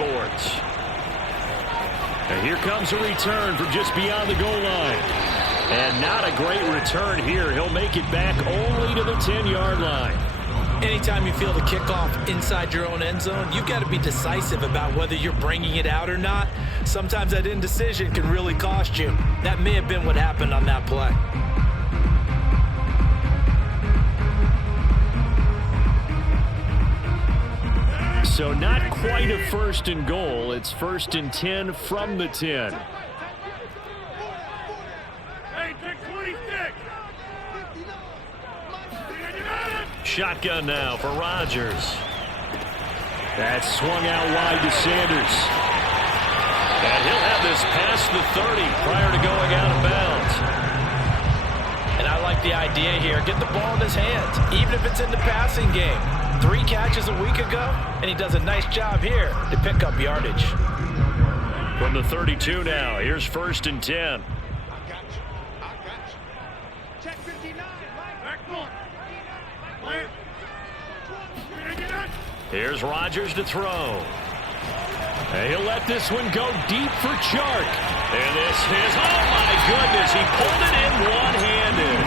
Sports. And here comes a return from just beyond the goal line. And not a great return here. He'll make it back only to the 10-yard line. Anytime you feel the kickoff inside your own end zone, you've got to be decisive about whether you're bringing it out or not. Sometimes that indecision can really cost you. That may have been what happened on that play. So not quite a 1st and goal. It's 1st and 10 from the 10. Shotgun now for Rodgers. That's swung out wide to Sanders. And he'll have this past the 30 prior to going out of bounds. And I like the idea here. Get the ball in his hands, even if it's in the passing game. 3 catches a week ago, and he does a nice job here to pick up yardage. From the 32 now, here's 1st and 10. Here's Rodgers to throw. And he'll let this one go deep for Chark. And this is, oh my goodness, he pulled it in one-handed.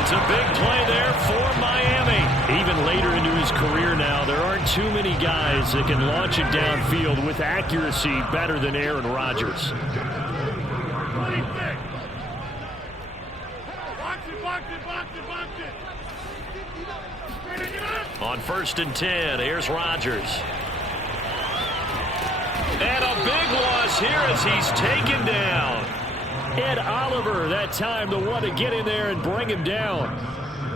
It's a big play there for Miami. Even later into his career now, there aren't too many guys that can launch it downfield with accuracy better than Aaron Rodgers. On 1st and 10, here's Rodgers. And a big loss here as he's taken down. Ed Oliver, that time, the one to get in there and bring him down.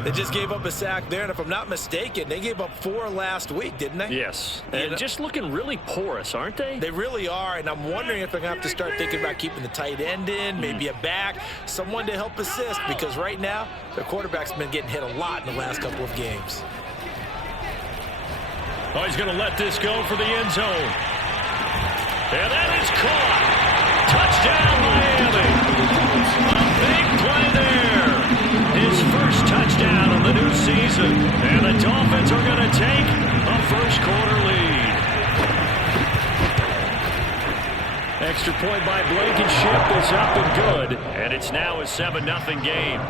They just gave up a sack there, and if I'm not mistaken, they gave up 4 last week, didn't they? Yes, and just looking really porous, aren't they? They really are, and I'm wondering if they're going to have to start thinking about keeping the tight end in, maybe a back, someone to help assist, because right now, their quarterback's been getting hit a lot in the last couple of games. Oh, he's going to let this go for the end zone. And that is caught. Touchdown, Miami. A big play there. His first touchdown of the new season. And the Dolphins are going to take a first-quarter lead. Extra point by Blankenship is up and good. And it's now a 7-0 game.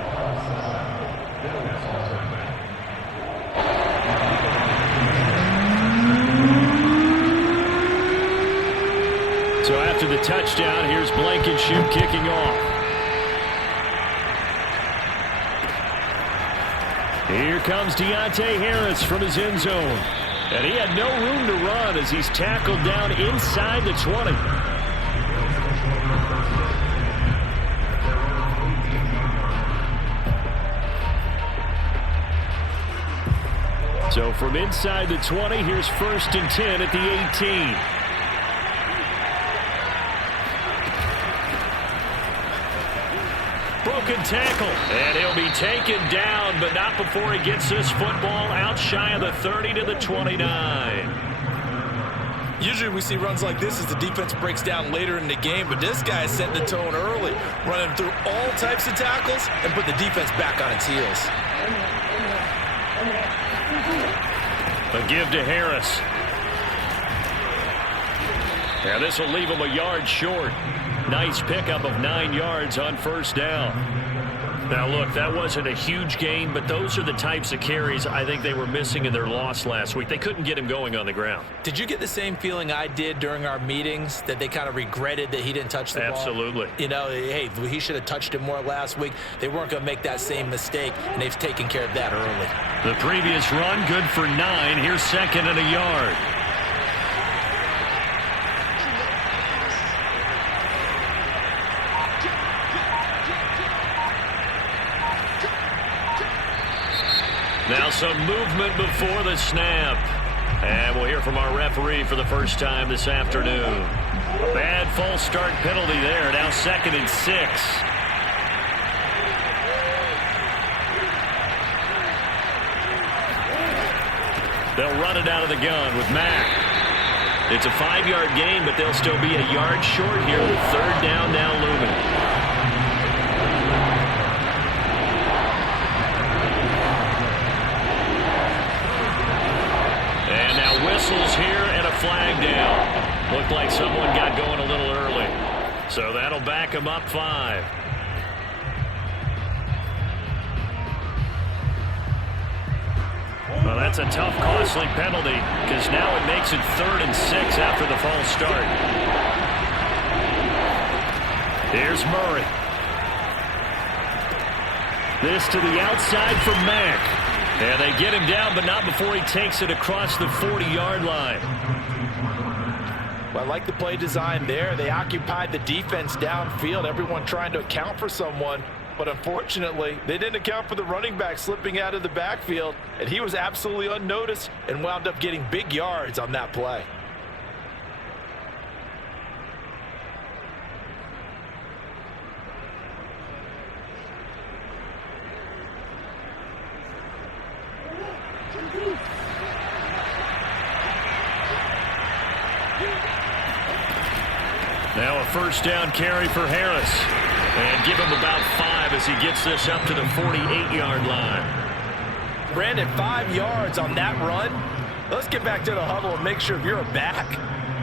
So after the touchdown, here's Blankenship kicking off. Here comes Deontay Harris from his end zone. And he had no room to run as he's tackled down inside the 20. So from inside the 20, here's 1st and 10 at the 18. Broken tackle, and he'll be taken down, but not before he gets this football out shy of the 30 to the 29. Usually we see runs like this as the defense breaks down later in the game, but this guy set the tone early, running through all types of tackles and put the defense back on its heels. A give to Harris. Now this will leave him a yard short. Nice pickup of 9 yards on 1st down. Now, look, that wasn't a huge gain, but those are the types of carries I think they were missing in their loss last week. They couldn't get him going on the ground. Did you get the same feeling I did during our meetings, that they kind of regretted that he didn't touch the ball? Absolutely. You know, hey, he should have touched it more last week. They weren't going to make that same mistake, and they've taken care of that early. The previous run, good for 9. Here's 2nd and a yard. Now some movement before the snap. And we'll hear from our referee for the first time this afternoon. A bad false start penalty there. Now 2nd and 6. They'll run it out of the gun with Mack. It's a 5-yard gain, but they'll still be a yard short here with 3rd down now looming. Whistles here and a flag down. that'll back him up 5. Well, that's a tough, costly penalty because now it makes it 3rd and 6 after the false start. Here's Murray. This to the outside for Mack. And they get him down, but not before he takes it across the 40-yard line. Well, I like the play design there. They occupied the defense downfield, everyone trying to account for someone. But unfortunately, they didn't account for the running back slipping out of the backfield, and he was absolutely unnoticed and wound up getting big yards on that play. Now a 1st down carry for Harris. And give him about 5 as he gets this up to the 48-yard line. Brandon, 5 yards on that run. Let's get back to the huddle and make sure if you're a back,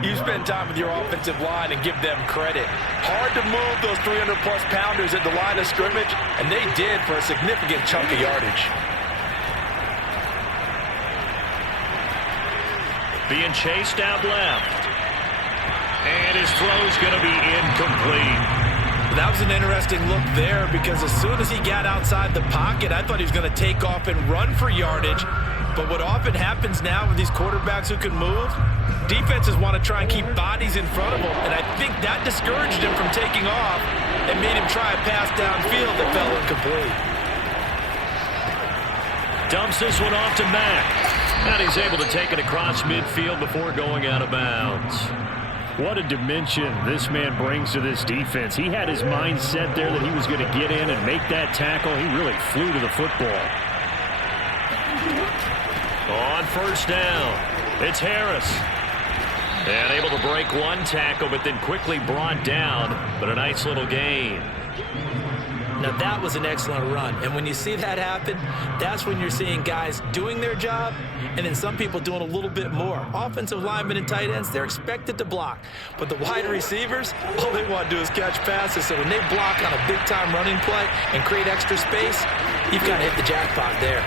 you spend time with your offensive line and give them credit. Hard to move those 300-plus pounders at the line of scrimmage, and they did for a significant chunk of yardage. Being chased out left. And his throw's going to be incomplete. That was an interesting look there because as soon as he got outside the pocket, I thought he was going to take off and run for yardage. But what often happens now with these quarterbacks who can move, defenses want to try and keep bodies in front of them. And I think that discouraged him from taking off and made him try a pass downfield that fell incomplete. Dumps this one off to Mack. And he's able to take it across midfield before going out of bounds. What a dimension this man brings to this defense. He had his mind set there that he was going to get in and make that tackle. He really flew to the football. On 1st down, it's Harris. And able to break one tackle, but then quickly brought down. But a nice little gain. Now that was an excellent run. And when you see that happen, that's when you're seeing guys doing their job and then some people doing a little bit more. Offensive linemen and tight ends, they're expected to block. But the wide receivers, all they want to do is catch passes. So when they block on a big-time running play and create extra space, you've got to hit the jackpot there.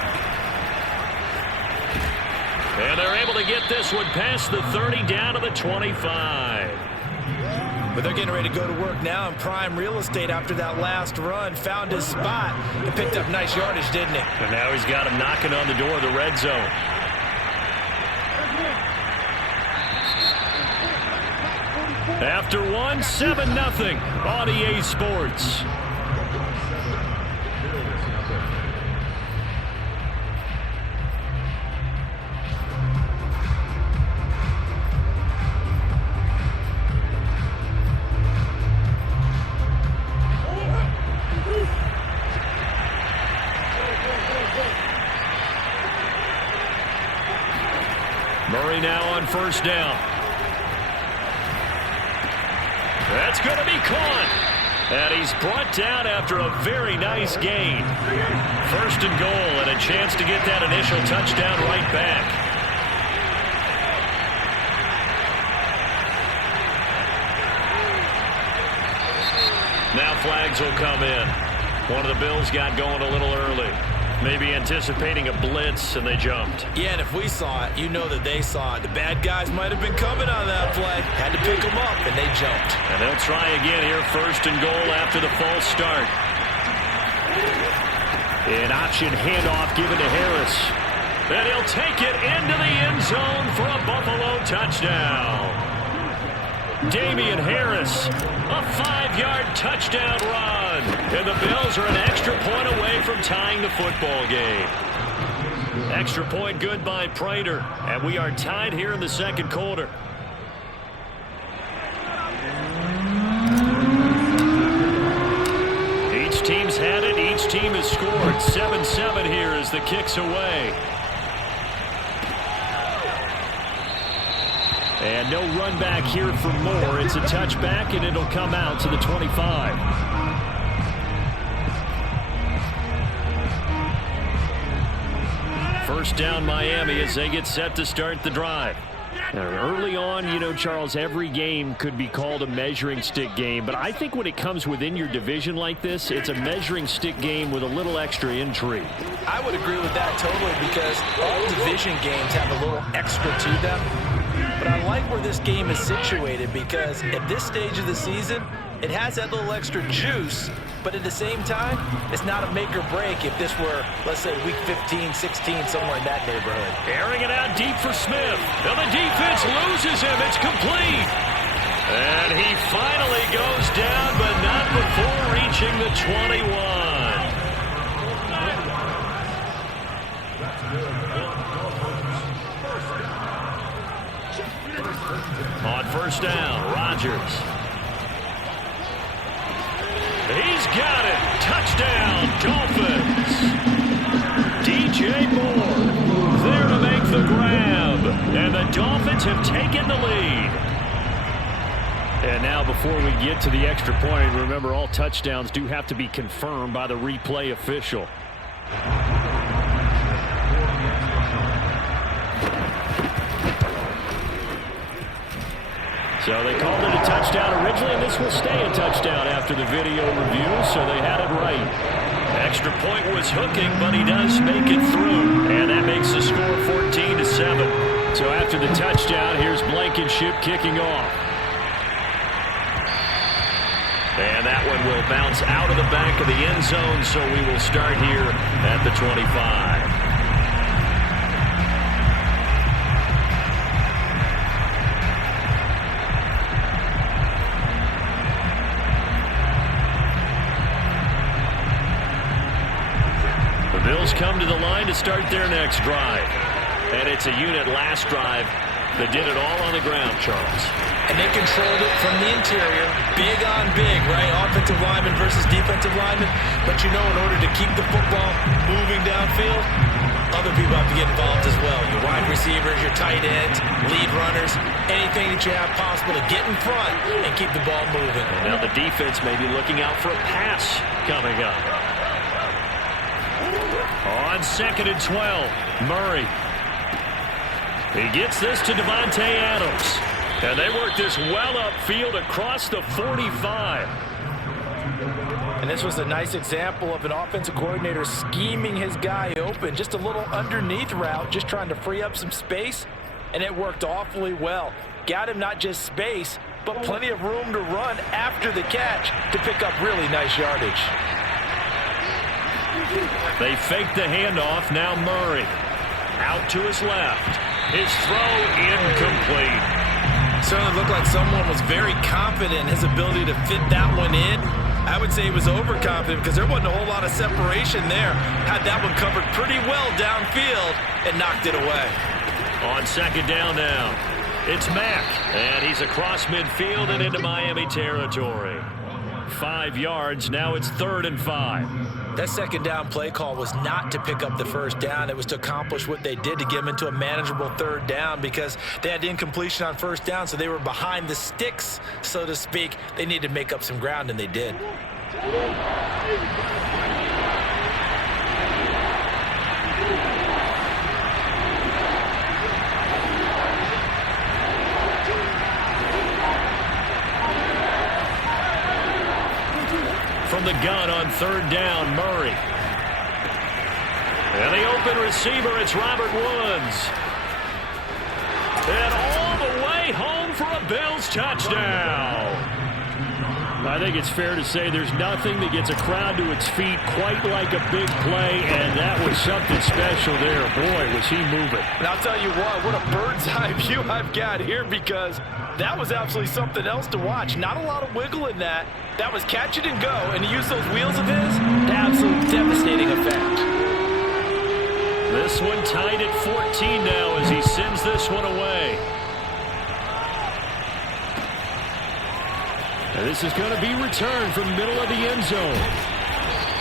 And they're able to get this one past the 30 down to the 25. But they're getting ready to go to work now in prime real estate after that last run. Found his spot and picked up nice yardage, didn't he? And now he's got him knocking on the door of the red zone. After one, 7-0 on EA Sports. Murray now on 1st down. That's going to be caught. And he's brought down after a very nice gain. 1st and goal and a chance to get that initial touchdown right back. Now flags will come in. One of the Bills got going a little early. Maybe anticipating a blitz, and they jumped. Yeah, and if we saw it, you know that they saw it. The bad guys might have been coming on that play. Had to pick them up, and they jumped. And they'll try again here, 1st and goal after the false start. An option handoff given to Harris. And he'll take it into the end zone for a Buffalo touchdown. Damian Harris, a 5-yard touchdown run. And the Bills are an extra point away from tying the football game. Extra point good by Prater. And we are tied here in the 2nd quarter. Each team's had it. Each team has scored. 7-7 here as the kick's away. And no run back here for Moore. It's a touchback, and it'll come out to the 25. First down Miami as they get set to start the drive. Early on, you know, Charles, every game could be called a measuring stick game. But I think when it comes within your division like this, it's a measuring stick game with a little extra intrigue. I would agree with that totally because all division games have a little extra to them. But I like where this game is situated because at this stage of the season, it has that little extra juice. But at the same time, it's not a make or break if this were, let's say, week 15, 16, somewhere in that neighborhood. Airing it out deep for Smith. Now the defense loses him. It's complete. And he finally goes down, but not before reaching the 21. On first down, Rodgers. He's got it. Touchdown, Dolphins. DJ Moore there to make the grab. And the Dolphins have taken the lead. And now before we get to the extra point, remember all touchdowns do have to be confirmed by the replay official. So they called it a touchdown originally, and this will stay a touchdown after the video review, so they had it right. Extra point was hooking, but he does make it through. And that makes the score 14-7. So after the touchdown, here's Blankenship kicking off. And that one will bounce out of the back of the end zone, so we will start here at the 25. Bills come to the line to start their next drive. And it's a unit last drive that did it all on the ground, Charles. And they controlled it from the interior, big on big, right? Offensive lineman versus defensive lineman. But you know, in order to keep the football moving downfield, other people have to get involved as well. Your wide receivers, your tight ends, lead runners, anything that you have possible to get in front and keep the ball moving. And now the defense may be looking out for a pass coming up. On 2nd and 12, Murray. He gets this to Devontae Adams. And they work this well upfield across the 45. And this was a nice example of an offensive coordinator scheming his guy open. Just a little underneath route, just trying to free up some space. And it worked awfully well. Got him not just space, but plenty of room to run after the catch to pick up really nice yardage. They fake the handoff. Now Murray out to his left. His throw incomplete. Certainly looked like someone was very confident in his ability to fit that one in. I would say he was overconfident because there wasn't a whole lot of separation there. Had that one covered pretty well downfield and knocked it away. On 2nd down now, it's Mack. And he's across midfield and into Miami territory. 5 yards. Now it's 3rd and 5. That 2nd down play call was not to pick up the 1st down. It was to accomplish what they did to get them into a manageable 3rd down because they had incompletion on 1st down, so they were behind the sticks, so to speak. They needed to make up some ground, and they did. From the gun on 3rd down, Murray. And the open receiver, it's Robert Woods. And all the way home for a Bills touchdown. I think it's fair to say there's nothing that gets a crowd to its feet quite like a big play, and that was something special there. Boy, was he moving. And I'll tell you what a bird's eye view I've got here because that was absolutely something else to watch. Not a lot of wiggle in that. That was catch it and go, and he used those wheels of his to absolute devastating effect. This one tied at 14 now as he sends this one away. And this is going to be returned from the middle of the end zone.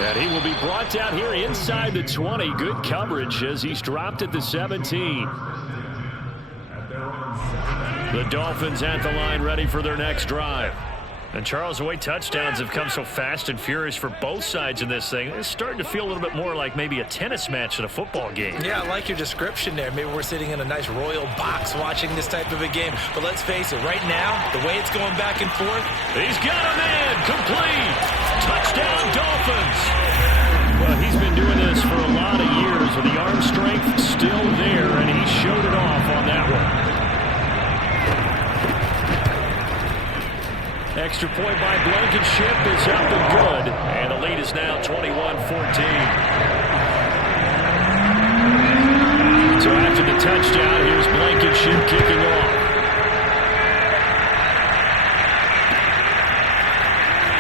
And he will be brought down here inside the 20. Good coverage as he's dropped at the 17. The Dolphins at the line ready for their next drive. And Charles, the way touchdowns have come so fast and furious for both sides in this thing, it's starting to feel a little bit more like maybe a tennis match than a football game. Yeah, I like your description there. Maybe we're sitting in a nice royal box watching this type of a game. But let's face it, right now, the way it's going back and forth. He's got a man, complete. Touchdown, Dolphins. Well, he's been doing this for a lot of years with the arm strength still there, and he showed it off on that one. Extra point by Blankenship is up and good. And the lead is now 21-14. So after the touchdown, here's Blankenship kicking off.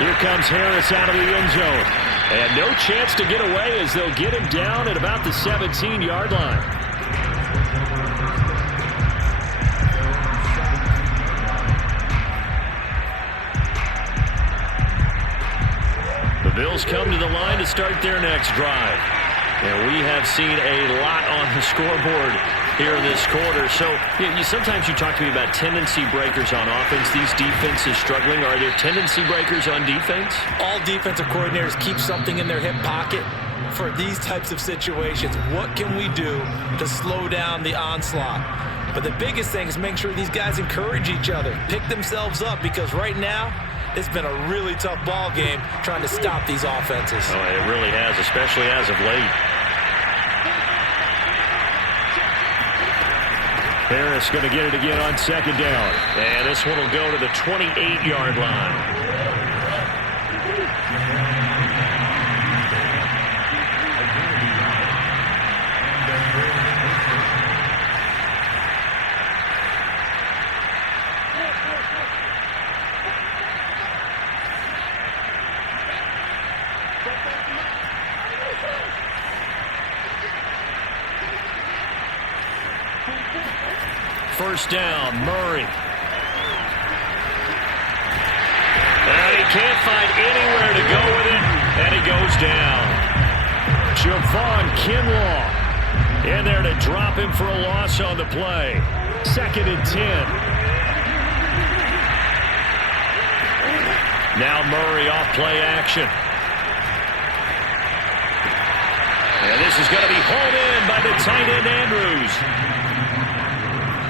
Here comes Harris out of the end zone. And no chance to get away as they'll get him down at about the 17-yard line. The Bills come to the line to start their next drive. And we have seen a lot on the scoreboard here in this quarter. So sometimes you talk to me about tendency breakers on offense. These defenses struggling. Are there tendency breakers on defense? All defensive coordinators keep something in their hip pocket for these types of situations. What can we do to slow down the onslaught? But the biggest thing is make sure these guys encourage each other, pick themselves up, because right now, it's been a really tough ball game trying to stop these offenses. Oh, it really has, especially as of late. Harris going to get it again on second down. And this one will go to the 28-yard line. First down, Murray. And he can't find anywhere to go with it, and he goes down. Javon Kinlaw in there to drop him for a loss on the play. 2nd and 10. Now Murray off play action. And this is going to be hauled in by the tight end Andrews.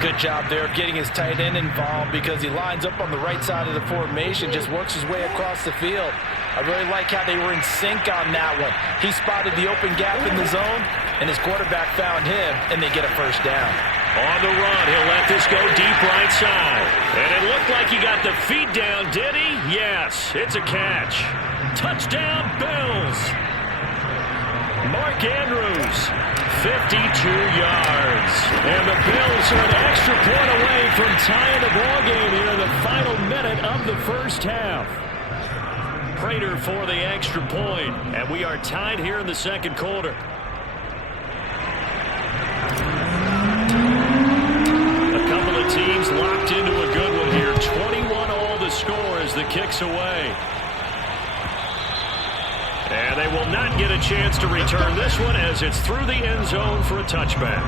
Good job there of getting his tight end involved, because he lines up on the right side of the formation, just works his way across the field. I really like how they were in sync on that one. He spotted the open gap in the zone, and his quarterback found him, and they get a first down. On the run, he'll let this go deep right side. And it looked like he got the feet down, did he? Yes, it's a catch. Touchdown, Bills. Mark Andrews, 52 yards. And the Bills are an extra point away from tying the ballgame here in the final minute of the first half. Prater for the extra point, and we are tied here in the second quarter. A couple of teams locked into a good one here. 21-all the score as the kick's away. And they will not get a chance to return this one as it's through the end zone for a touchback.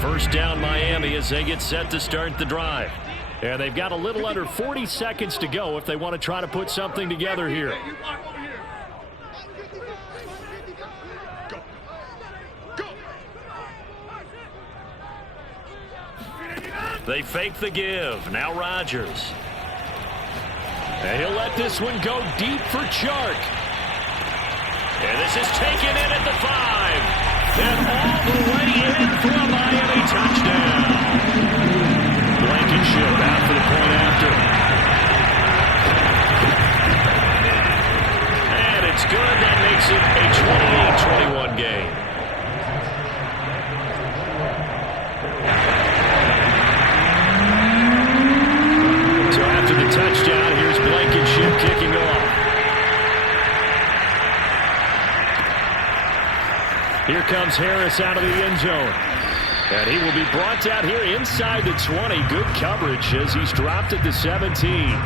First down Miami as they get set to start the drive. And they've got a little under 40 seconds to go if they want to try to put something together here. They fake the give. Now Rodgers. And he'll let this one go deep for Chark. And this is taken in at the 5. And all the way in for a Miami touchdown. Blankenship out for the point after. And it's good. That makes it a 28-21 game. Touchdown. Here's Blankenship kicking off. Here comes Harris out of the end zone. And he will be brought down here inside the 20. Good coverage as he's dropped at the 17.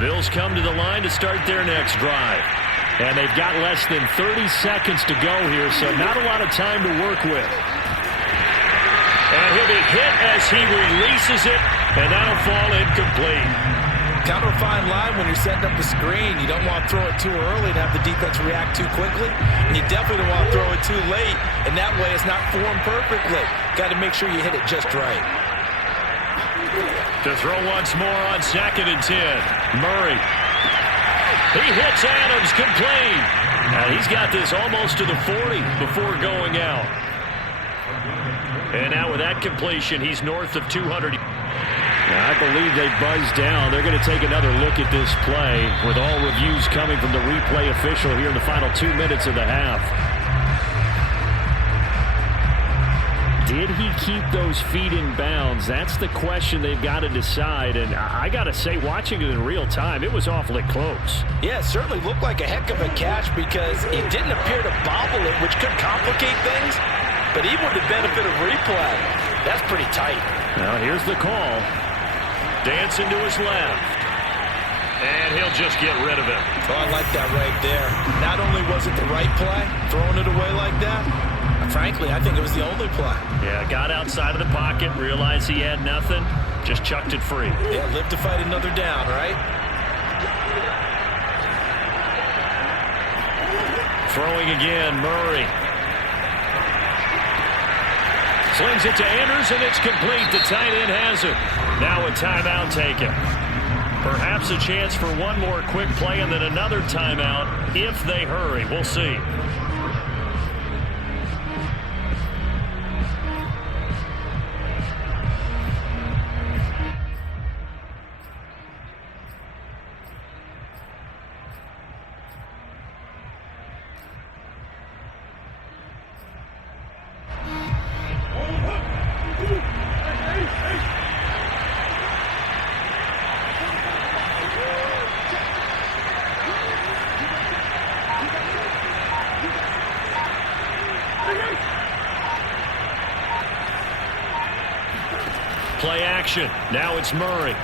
Bills come to the line to start their next drive. And they've got less than 30 seconds to go here, so not a lot of time to work with. And he'll be hit as he releases it, and that'll fall incomplete. Kind of a fine line when you're setting up the screen. You don't want to throw it too early and have the defense react too quickly. And you definitely don't want to throw it too late, and that way it's not formed perfectly. Got to make sure you hit it just right. To throw once more on 2nd and 10. Murray. He hits Adams complete. And he's got this almost to the 40 before going out. And now with that completion, he's north of 200. I believe they buzzed down. They're going to take another look at this play with all reviews coming from the replay official here in the final 2 minutes of the half. Did he keep those feet in bounds? That's the question they've got to decide. And I got to say, watching it in real time, it was awfully close. Yeah, it certainly looked like a heck of a catch because it didn't appear to bobble it, which could complicate things. But even with the benefit of replay, that's pretty tight. Now here's the call. Dancing to his left. And he'll just get rid of it. Oh, I like that right there. Not only was it the right play, throwing it away like that, frankly, I think it was the only play. Yeah, got outside of the pocket, realized he had nothing, just chucked it free. Yeah, live to fight another down, right? Throwing again, Murray. Slings it to Andrews, and it's complete. The tight end has it. Now a timeout taken. Perhaps a chance for one more quick play and then another timeout if they hurry. We'll see. Play action. Now it's Murray.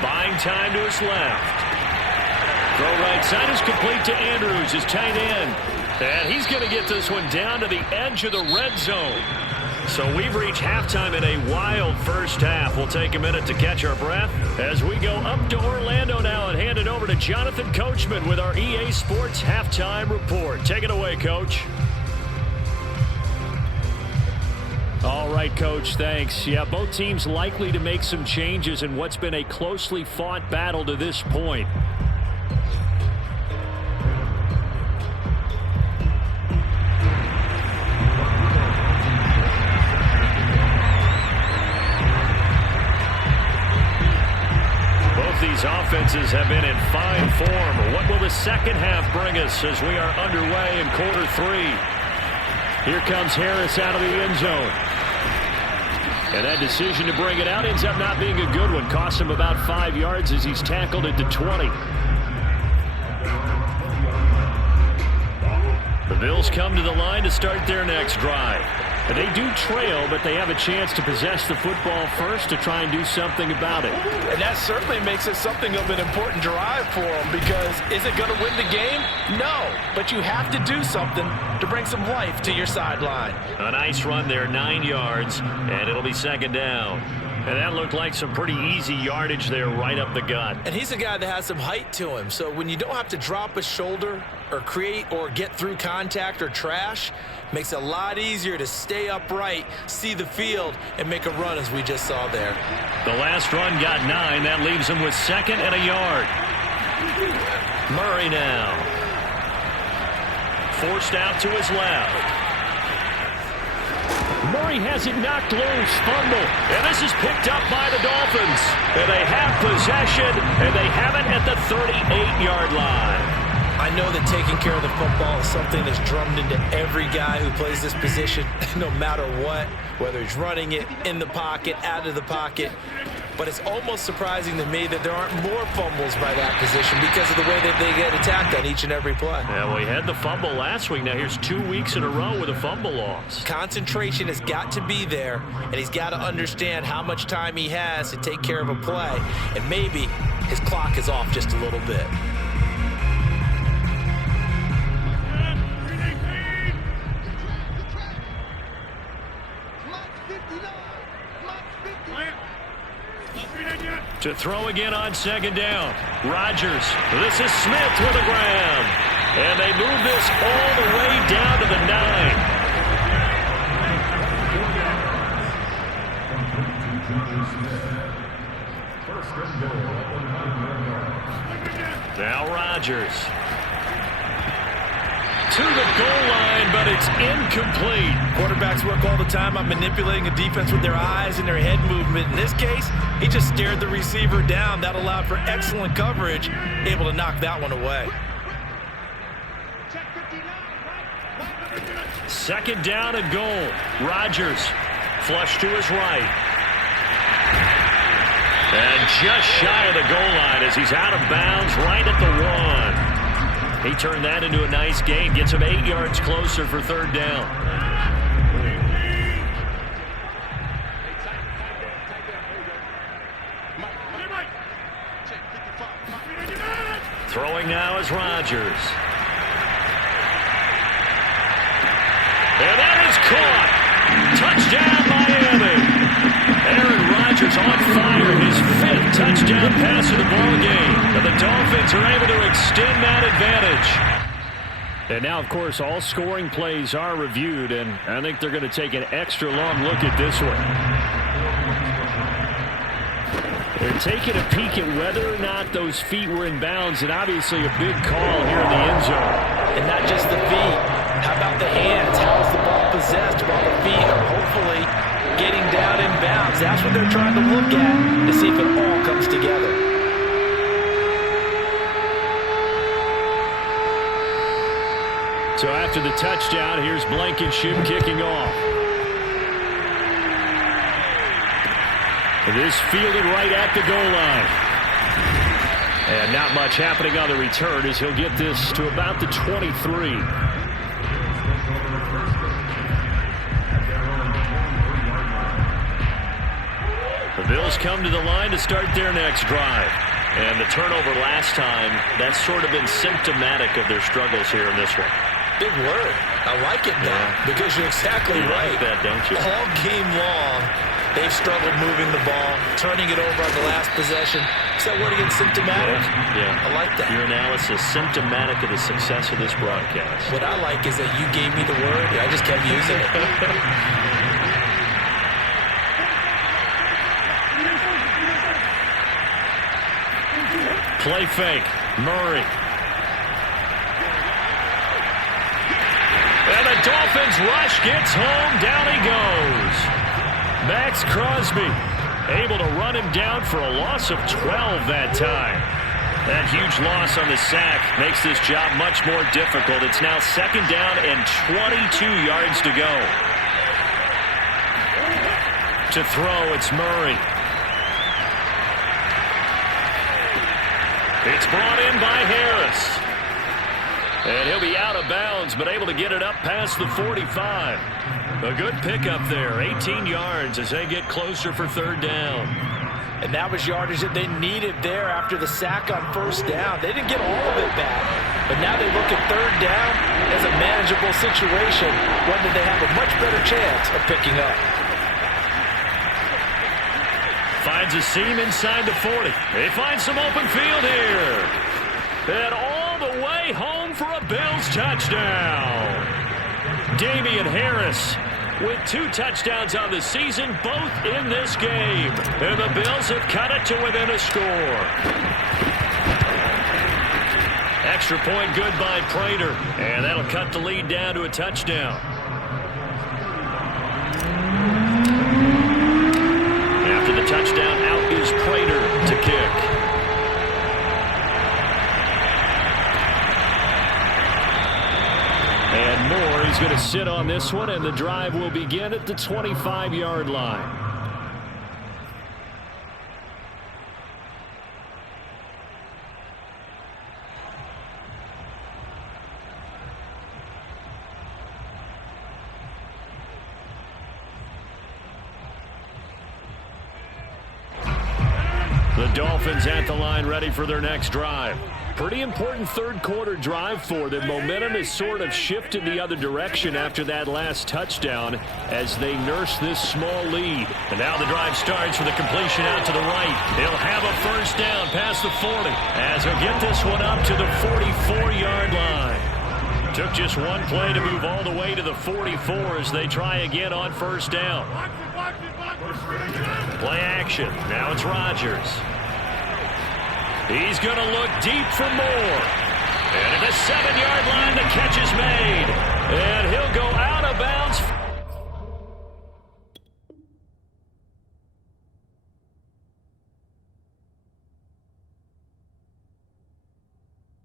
Buying time to his left. Throw right side is complete to Andrews, his tight end. And he's going to get this one down to the edge of the red zone. So we've reached halftime in a wild first half. We'll take a minute to catch our breath as we go up to Orlando now and hand it over to Jonathan Coachman with our EA Sports Halftime Report. Take it away, Coach. All right, Coach, thanks. Yeah, both teams likely to make some changes in what's been a closely fought battle to this point. Both these offenses have been in fine form. What will the second half bring us as we are underway in quarter three? Here comes Harris out of the end zone. And that decision to bring it out ends up not being a good one. Costs him about 5 yards as he's tackled at the 20. The Bills come to the line to start their next drive. And they do trail, but they have a chance to possess the football first to try and do something about it. And that certainly makes it something of an important drive for them because is it going to win the game? No, but you have to do something to bring some life to your sideline. A nice run there, 9 yards, and it'll be second down. And that looked like some pretty easy yardage there right up the gut. And he's a guy that has some height to him, so when you don't have to drop a shoulder or create or get through contact or trash, makes it a lot easier to stay upright, see the field, and make a run as we just saw there. The last run got 9. That leaves him with 2nd and a yard. Murray now. Forced out to his left. Murray has it knocked loose, fumble, and this is picked up by the Dolphins. And they have possession, and they have it at the 38-yard line. I know that taking care of the football is something that's drummed into every guy who plays this position, no matter what, whether he's running it, in the pocket, out of the pocket. but it's almost surprising to me that there aren't more fumbles by that position because of the way that they get attacked on each and every play. Yeah, well, he had the fumble last week. Now here's 2 weeks in a row with a fumble loss. Concentration has got to be there, and he's got to understand how much time he has to take care of a play, and maybe his clock is off just a little bit. To throw again on second down. Rodgers. This is Smith with a grab. And they move this all the way down to the 9. Now Rodgers. To the goal line, but it's incomplete. Quarterbacks work all the time on manipulating a defense with their eyes and their head movement. In this case, he just stared the receiver down. That allowed for excellent coverage, able to knock that one away. Second down and goal. Rodgers, flush to his right. And just shy of the goal line as he's out of bounds right at the 1. He turned that into a nice gain. Gets him 8 yards closer for third down. Throwing now is Rodgers. And that is caught. Touchdown, Miami. Aaron Rodgers on fire. His 5th touchdown pass of the ball game. And the Dolphins are able to extend that advantage. And now, of course, all scoring plays are reviewed, and I think they're going to take an extra long look at this one. They're taking a peek at whether or not those feet were in bounds, and obviously a big call here in the end zone. And not just the feet. How about the hands? How is the ball possessed while the feet are hopefully getting down in bounds? That's what they're trying to look at to see if it all comes together. So after the touchdown, here's Blankenship kicking off. It is fielded right at the goal line. And not much happening on the return as he'll get this to about the 23. The Bills come to the line to start their next drive. And the turnover last time, that's sort of been symptomatic of their struggles here in this one. Big word. I like it now because you're exactly right. Like that, don't you? All game long, they've struggled moving the ball, turning it over on the last possession. Is that word again, symptomatic? Yeah. I like that. Your analysis, symptomatic of the success of this broadcast. What I like is that you gave me the word. I just kept using it. Play fake. Murray. And the Dolphins rush gets home. Down he goes. Max Crosby able to run him down for a loss of 12 that time. That huge loss on the sack makes this job much more difficult. It's now second down and 22 yards to go. To throw, it's Murray. It's brought in by Harris. And he'll be out of bounds, but able to get it up past the 45. A good pickup there, 18 yards as they get closer for third down. And that was yardage that they needed there after the sack on first down. They didn't get all of it back, but now they look at third down as a manageable situation, one that they have a much better chance of picking up. Finds a seam inside the 40. They find some open field here. And all the way home for a Bills touchdown. Damian Harris with 2 touchdowns on the season, both in this game. And the Bills have cut it to within a score. Extra point good by Prater. And that'll cut the lead down to a touchdown. After the touchdown, out is Prater to kick. And Moore is going to sit on this one, and the drive will begin at the 25-yard line. Dolphins at the line, ready for their next drive. Pretty important third quarter drive for them. Momentum has sort of shifted the other direction after that last touchdown as they nurse this small lead. And now the drive starts with a completion out to the right. He'll have a first down past the 40 as he'll get this one up to the 44-yard line. Took just one play to move all the way to the 44 as they try again on first down. Play action. Now it's Rodgers. He's going to look deep for more. And at the 7-yard line, the catch is made. And he'll go out of bounds.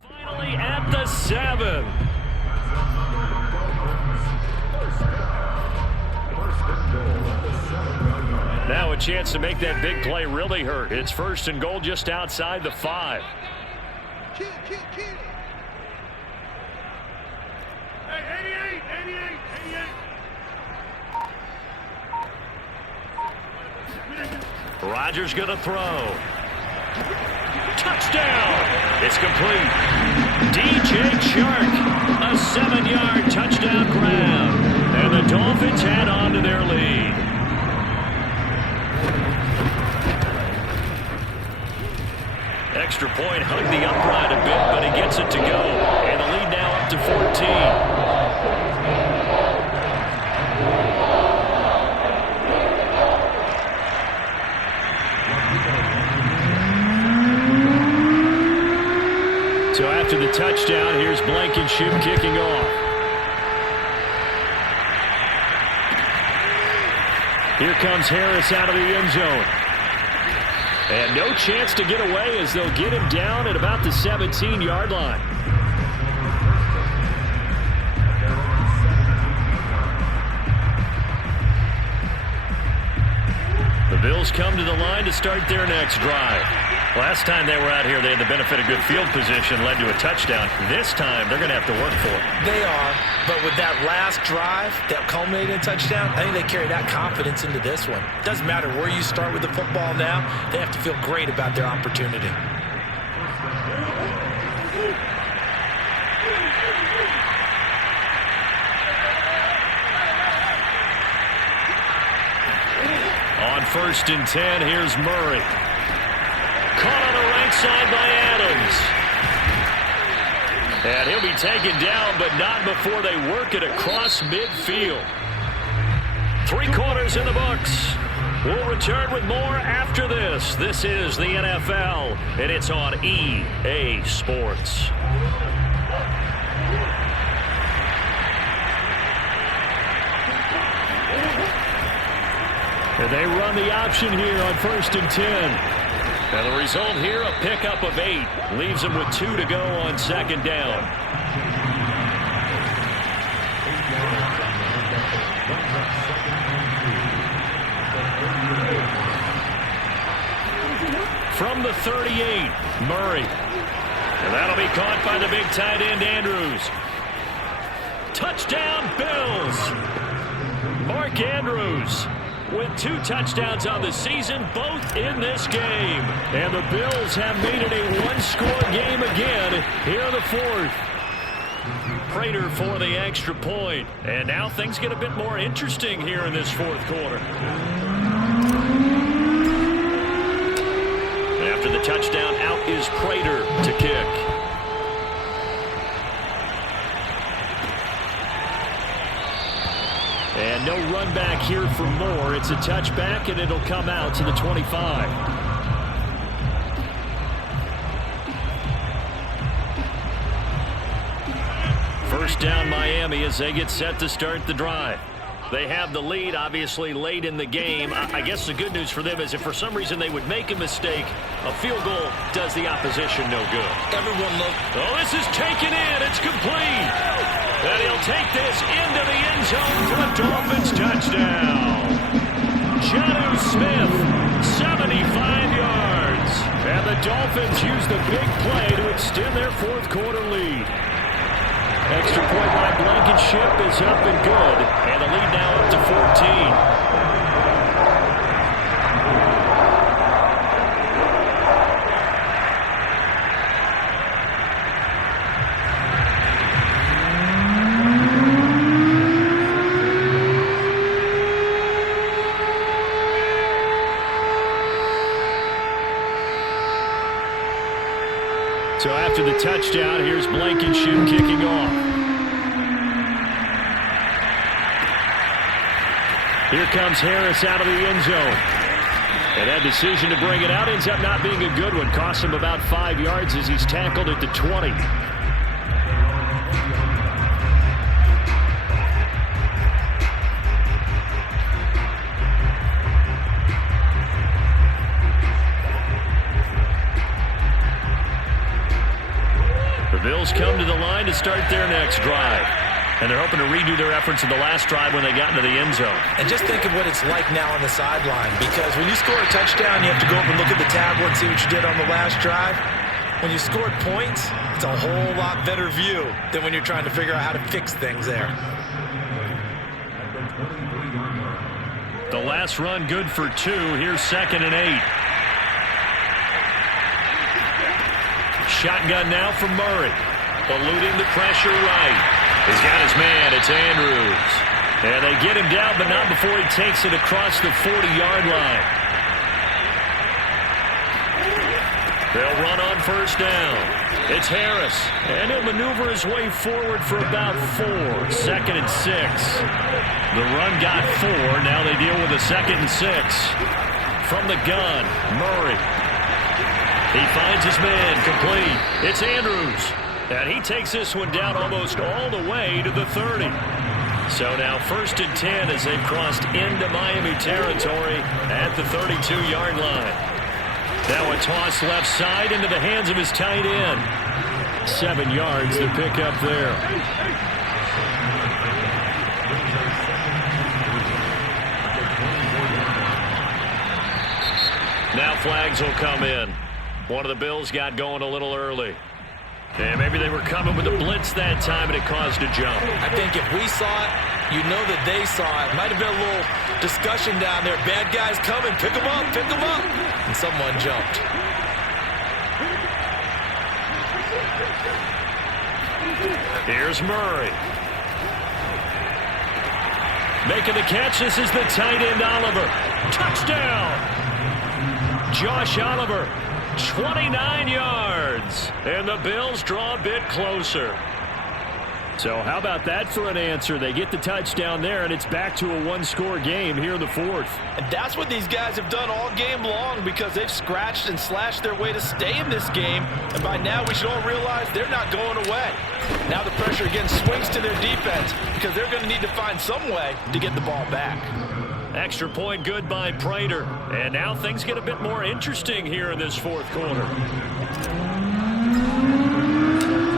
Finally at the 7. Now a chance to make that big play really hurt. It's first and goal just outside the 5. Hey, 88. Rodgers going to throw. Touchdown! It's complete. DJ Chark, a 7-yard touchdown grab. And the Dolphins add on to their lead. Extra point hugged the upright a bit, but he gets it to go. And the lead now up to 14. So after the touchdown, here's Blankenship kicking off. Here comes Harris out of the end zone. And no chance to get away as they'll get him down at about the 17-yard line. The Bills come to the line to start their next drive. Last time they were out here, they had the benefit of good field position, led to a touchdown. This time, they're going to have to work for it. They are, but with that last drive that culminated in a touchdown, I think they carry that confidence into this one. Doesn't matter where you start with the football now, they have to feel great about their opportunity. On first and 10, here's Murray. Caught on the right side by Adams. And he'll be taken down, but not before they work it across midfield. 3 quarters in the books. We'll return with more after this. This is the NFL, and it's on EA Sports. And they run the option here on first and 10. And the result here, a pickup of 8. Leaves them with 2 to go on second down. From the 38, Murray. And that'll be caught by the big tight end, Andrews. Touchdown, Bills. Mark Andrews with 2 touchdowns on the season, both in this game. And the Bills have made it a 1-score game again here in the 4th. Prater for the extra point. And now things get a bit more interesting here in this 4th quarter. After the touchdown, out is Prater to kick. And no run back here for Moore. It's a touchback, and it'll come out to the 25. First down, Miami, as they get set to start the drive. They have the lead, obviously, late in the game. I guess the good news for them is if for some reason they would make a mistake, a field goal does the opposition no good. Everyone look. Oh, this is taken in. It's complete. And he'll take this into the end zone for a Dolphins touchdown. Jonnu Smith, 75 yards. And the Dolphins use the big play to extend their 4th quarter lead. Extra point by Blankenship is up and good. And the lead now up to 14. So after the touchdown, here's Blankenship kicking off. Here comes Harris out of the end zone. And that decision to bring it out ends up not being a good one. Costs him about 5 yards as he's tackled at the 20. The Bills come to the line to start their next drive. And they're hoping to redo their efforts in the last drive when they got into the end zone. And just think of what it's like now on the sideline, because when you score a touchdown, you have to go up and look at the tablet and see what you did on the last drive. When you scored points, it's a whole lot better view than when you're trying to figure out how to fix things there. The last run good for 2. Here's 2nd and 8. Shotgun now from Murray. Eluding the pressure right. He's got his man. It's Andrews. And they get him down, but not before he takes it across the 40-yard line. They'll run on first down. It's Harris. And he'll maneuver his way forward for about 4. 2nd and 6. The run got 4. Now they deal with a 2nd and 6. From the gun, Murray. He finds his man, complete. It's Andrews. And he takes this one down almost all the way to the 30. So now 1st and 10 as they've crossed into Miami territory at the 32-yard line. Now a toss left side into the hands of his tight end. 7 yards to pick up there. Now flags will come in. One of the Bills got going a little early. And maybe they were coming with a blitz that time and it caused a jump. I think if we saw it, you know that they saw it. Might have been a little discussion down there. Bad guys coming. Pick them up. Pick them up. And someone jumped. Here's Murray. Making the catch. This is the tight end, Oliver. Touchdown. Josh Oliver. 29 yards. And the Bills draw a bit closer. So how about that for an answer? They get the touchdown there, and it's back to a one-score game here in the 4th. And that's what these guys have done all game long, because they've scratched and slashed their way to stay in this game. And by now we should all realize they're not going away. Now the pressure again swings to their defense, because they're going to need to find some way to get the ball back. Extra point good by Prater. And now things get a bit more interesting here in this 4th quarter.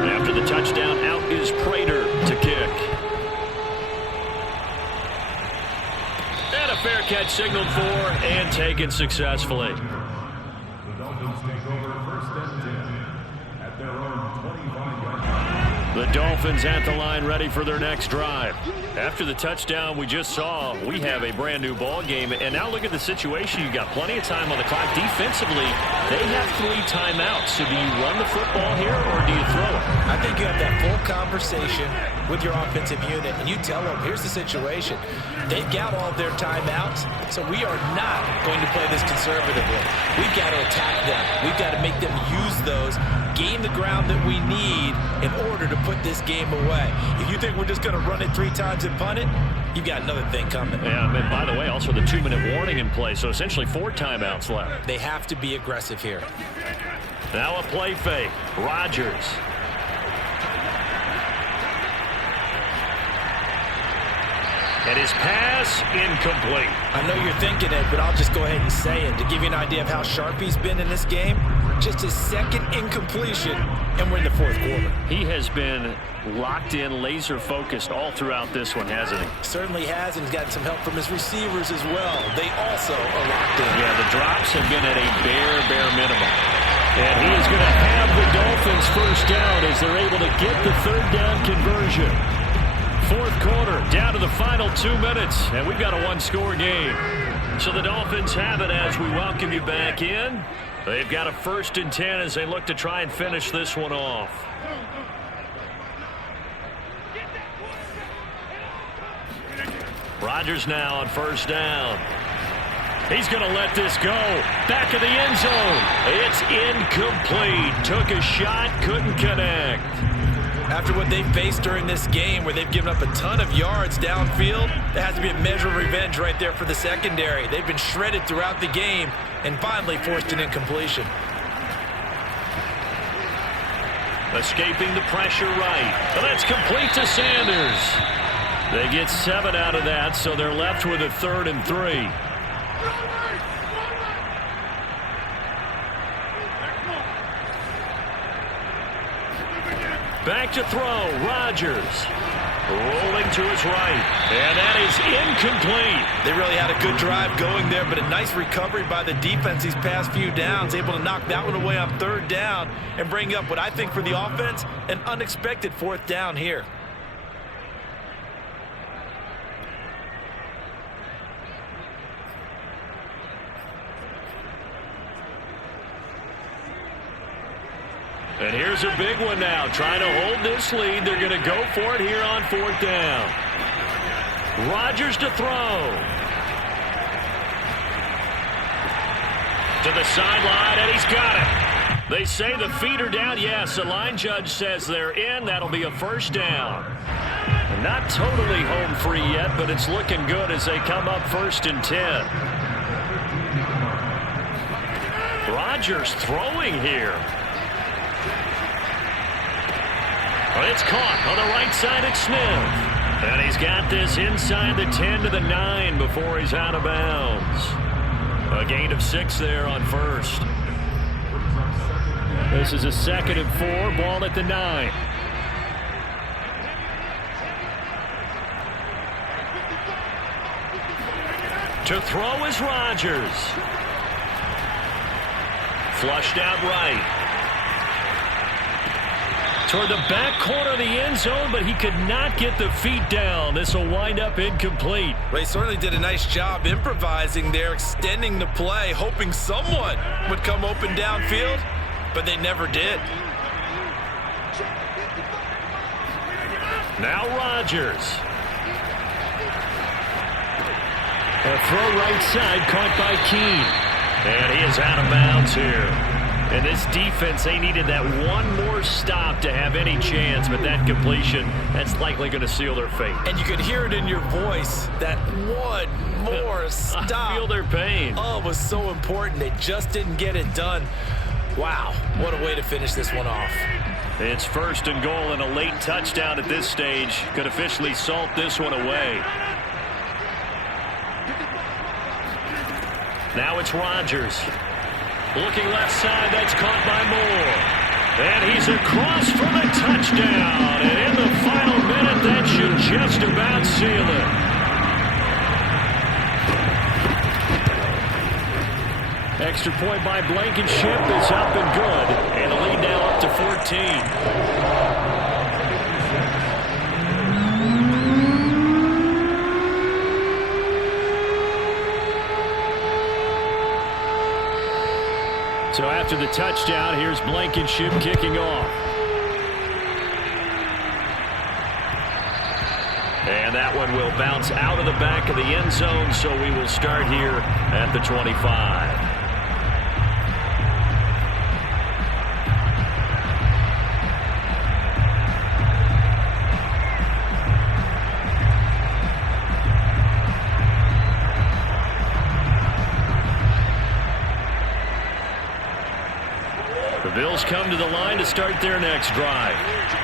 After the touchdown, out is Prater to kick. And a fair catch signaled for and taken successfully. The Dolphins at the line ready for their next drive. After the touchdown we just saw, we have a brand new ball game. And now look at the situation. You've got plenty of time on the clock. Defensively, they have 3 timeouts. So do you run the football here or do you throw it? I think you have that full conversation with your offensive unit, and you tell them, here's the situation. They've got all their timeouts, so we are not going to play this conservatively. We've got to attack them. We've got to make them use those, gain the ground that we need in order to put this game away. If you think we're just going to run it 3 times and punt it, you've got another thing coming. Yeah, and by the way, also the 2-minute warning in play, so essentially 4 timeouts left. They have to be aggressive here. Now a play fake. Rodgers. And his pass incomplete. I know you're thinking it, but I'll just go ahead and say it. To give you an idea of how sharp he's been in this game, just his 2nd incompletion, and we're in the 4th quarter. He has been locked in, laser-focused all throughout this one, hasn't he? Certainly has, and he's gotten some help from his receivers as well. They also are locked in. Yeah, the drops have been at a bare minimum. And he is going to have the Dolphins first down as they're able to get the 3rd down conversion. 4th quarter, down to the final 2 minutes, and we've got a one-score game. So the Dolphins have it as we welcome you back in. They've got a 1st and 10 as they look to try and finish this one off. Rodgers now on first down. He's going to let this go. Back of the end zone. It's incomplete. Took a shot, couldn't connect. After what they've faced during this game where they've given up a ton of yards downfield, there has to be a measure of revenge right there for the secondary. They've been shredded throughout the game and finally forced an incompletion. Escaping the pressure right. And that's complete to Sanders. They get 7 out of that, so they're left with a 3rd and 3. Back to throw, Rodgers. Rolling to his right, and that is incomplete. They really had a good drive going there, but a nice recovery by the defense these past few downs, able to knock that one away on 3rd down and bring up what I think for the offense, an unexpected 4th down here. And here's a big one now. Trying to hold this lead. They're going to go for it here on 4th down. Rodgers to throw. To the sideline, and he's got it. They say the feet are down. Yes, the line judge says they're in. That'll be a 1st down. Not totally home free yet, but it's looking good as they come up 1st and 10. Rodgers throwing here. But it's caught on the right side at Smith. And he's got this inside the 10 to the 9 before he's out of bounds. A gain of 6 there on 1st. This is a 2nd and 4, ball at the 9. To throw is Rodgers. Flushed out right. Toward the back corner of the end zone, but he could not get the feet down. This will wind up incomplete. Well, he certainly did a nice job improvising there, extending the play, hoping someone would come open downfield, but they never did. Now Rodgers. A throw right side caught by Keene. And he is out of bounds here. And this defense, they needed that one more stop to have any chance, but that completion, that's likely going to seal their fate. And you could hear it in your voice, that one more stop. I feel their pain. Oh, it was so important. They just didn't get it done. Wow, what a way to finish this one off. It's 1st and goal, and a late touchdown at this stage could officially salt this one away. Now it's Rodgers. Looking left side, that's caught by Moore. And he's across for the touchdown. And in the final minute, that should just about seal it. Extra point by Blankenship is up and good. And the lead now up to 14. So after the touchdown, here's Blankenship kicking off. And that one will bounce out of the back of the end zone, so we will start here at the 25. The Bills come to the line to start their next drive.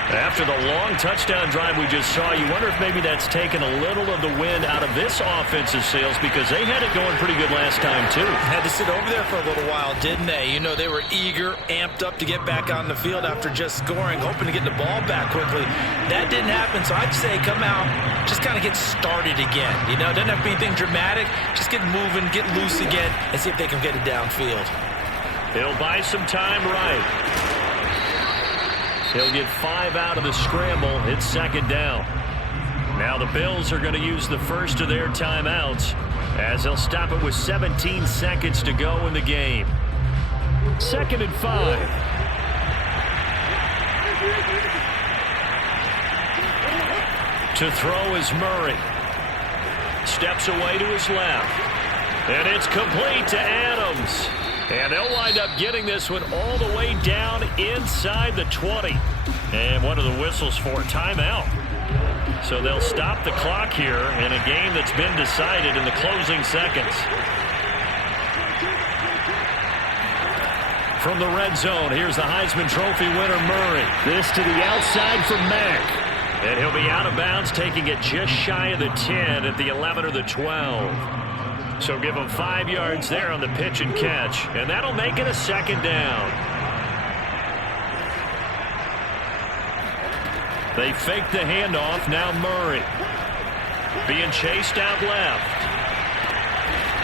After the long touchdown drive we just saw, you wonder if maybe that's taken a little of the wind out of this offensive sails, because they had it going pretty good last time too. Had to sit over there for a little while, didn't they? You know, they were eager, amped up to get back on the field after just scoring, hoping to get the ball back quickly. That didn't happen, so I'd say come out, just kind of get started again. You know, it doesn't have to be anything dramatic. Just get moving, get loose again, and see if they can get it downfield. He'll buy some time right. He'll get 5 out of the scramble. It's 2nd down. Now the Bills are going to use the first of their timeouts as they'll stop it with 17 seconds to go in the game. 2nd and 5. To throw is Murray. Steps away to his left. And it's complete to Adams. And they'll wind up getting this one all the way down inside the 20. And what are the whistles for? Timeout. So they'll stop the clock here in a game that's been decided in the closing seconds. From the red zone, here's the Heisman Trophy winner, Murray. This to the outside for Mack. And he'll be out of bounds, taking it just shy of the 10 at the 11 or the 12. So give him 5 yards there on the pitch and catch. And that'll make it a second down. They fake the handoff. Now Murray. Being chased out left.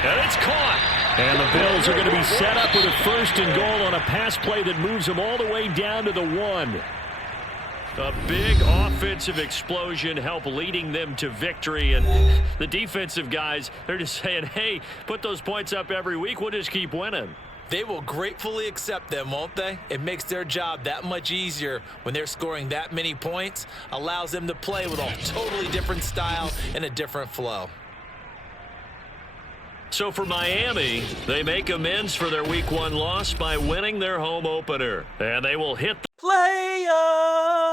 And it's caught. And the Bills are going to be set up with a 1st and goal on a pass play that moves them all the way down to the 1. A big offensive explosion help leading them to victory. And the defensive guys, they're just saying, hey, put those points up every week. We'll just keep winning. They will gratefully accept them, won't they? It makes their job that much easier when they're scoring that many points. Allows them to play with a totally different style and a different flow. So for Miami, they make amends for their Week 1 loss by winning their home opener. And they will hit the play-off.